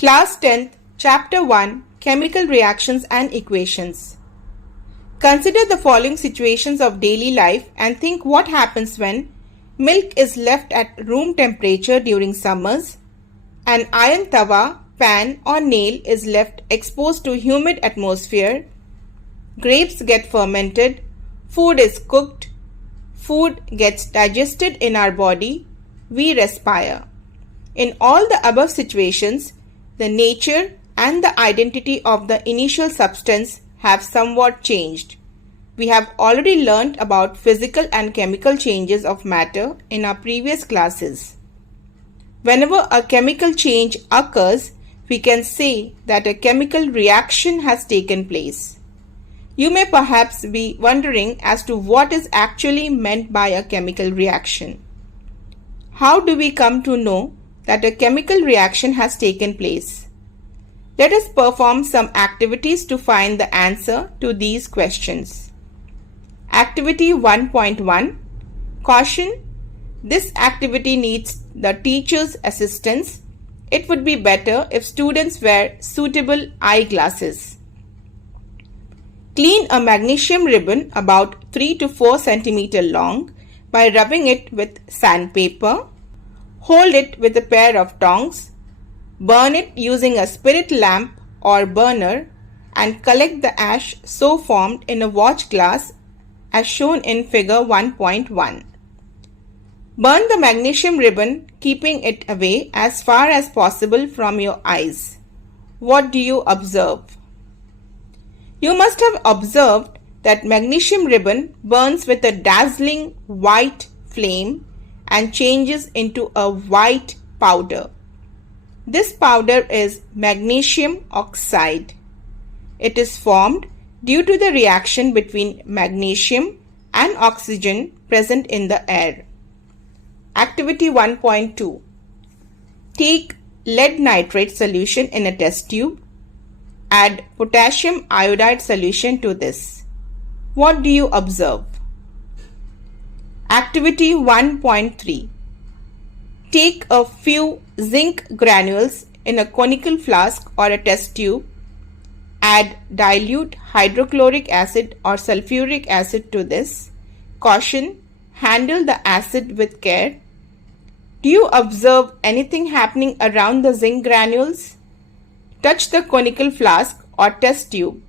Class 10th, Chapter 1, Chemical Reactions and Equations. Consider the following situations of daily life and think what happens when milk is left at room temperature during summers, an iron tawa, pan or nail is left exposed to humid atmosphere, grapes get fermented, food is cooked, food gets digested in our body, we respire. In all the above situations, the nature and the identity of the initial substance have somewhat changed. We have already learnt about physical and chemical changes of matter in our previous classes. Whenever a chemical change occurs, we can say that a chemical reaction has taken place. You may perhaps be wondering as to what is actually meant by a chemical reaction. How do we come to know that a chemical reaction has taken place? Let us perform some activities to find the answer to these questions. Activity 1.1. Caution: this activity needs the teacher's assistance. It would be better if students wear suitable eyeglasses. Clean a magnesium ribbon about 3 to 4 cm long by rubbing it with sandpaper. Hold it with a pair of tongs. Burn it using a spirit lamp or burner and collect the ash so formed in a watch glass as shown in figure 1.1. Burn the magnesium ribbon, keeping it away as far as possible from your eyes. What do you observe? You must have observed that magnesium ribbon burns with a dazzling white flame and changes into a white powder. This powder is magnesium oxide. It is formed due to the reaction between magnesium and oxygen present in the air. Activity 1.2. Take lead nitrate solution in a test tube. Add potassium iodide solution to this. What do you observe? Activity 1.3. Take a few zinc granules in a conical flask or a test tube. Add dilute hydrochloric acid or sulfuric acid to this. Caution: handle the acid with care. Do you observe anything happening around the zinc granules? Touch the conical flask or test tube.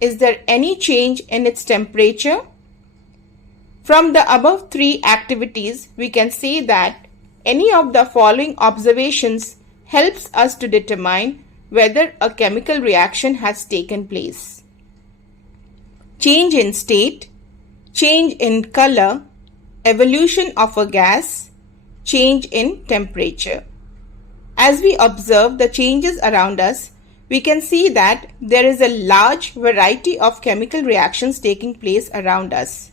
Is there any change in its temperature? From the above three activities, we can say that any of the following observations helps us to determine whether a chemical reaction has taken place. Change in state, change in color, evolution of a gas, change in temperature. As we observe the changes around us, we can see that there is a large variety of chemical reactions taking place around us.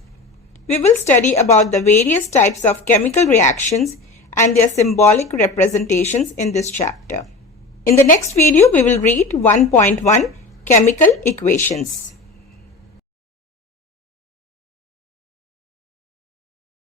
We will study about the various types of chemical reactions and their symbolic representations in this chapter. In the next video, we will read 1.1 Chemical Equations.